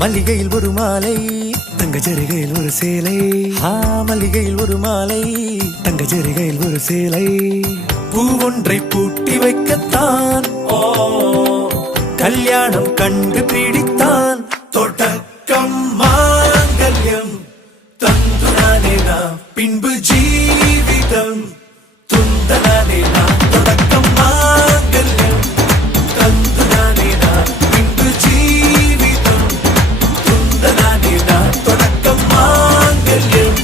மல்லிகையில் ஒரு மாலை தங்க ஜரிகையில் ஒரு சேலை. மல்லிகையில் ஒரு மாலை தங்க ஜரிகையில் ஒரு சேலை. பூ ஒன்றை பூட்டி வைக்கத்தான் கல்யாணம் கண்டு பிடித்தான். தொடக்கம் மாங்கல்யம் தந்துனானே நாம் பின்பு ஜீவிதம் துந்தனானே நாம். தொடக்கம் மாங்கல்யம் தந்துனானே நாம் பின்பு ஜீவிதம் துந்தனானே நாம். தொடக்கம் மாங்கல்யம்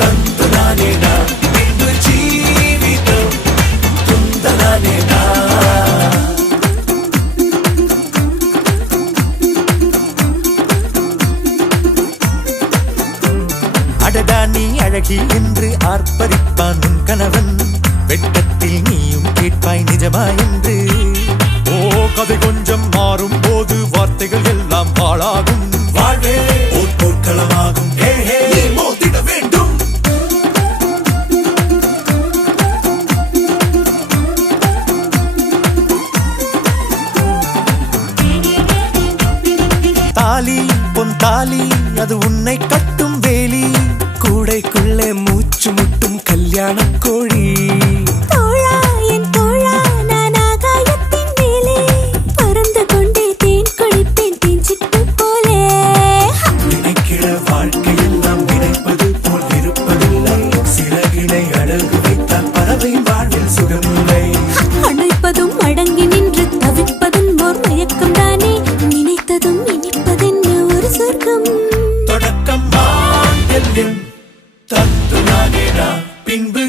தந்துனானே நாம் பின்பு ஜீவிதம் துந்தனானே நாம். அடடா நீ அழகி என்று ஆர்ப்பரிப்பான் உன் கணவன். வெட்டத்தில் நீயும் கேட்பாய் நிஜமா என்று. கதை கொஞ்சம் மாறும் போது வார்த்தைகள் எல்லாம் பாழாகும். வாழ்வே ஓர் போர்க்களமாகும். நீ மோதிட வேண்டும். தாலி பொன் தாலி அது உன்னை கட்டும் வேலி. கூடைக்குள்ளே மூச்சு முட்டும் கல்யாண கோழி. தோழா என் தோழா நான் ஆகாயத்தின் மேலே பறந்து கொண்டே தேன் குடிப்பேன் தேஞ்சிட்டு போலே. நினைக்கிற வாழ்க்கையில் நாம் நினைப்பது போல் இருப்பதில்லை. சிறகினை அழகு வைத்தால் பறவை வாழ்வில் சுகமில்லை. அணைப்பதும் அடங்கி நின்று தவிப்பதும் ஓர் மயக்கம் தானே. நினைத்ததும் இனிப்பதென்ன ஒரு சொர்க்கம். தொடக்கம் மாங்கல்யம் தந்துனானே நாம் பின்பு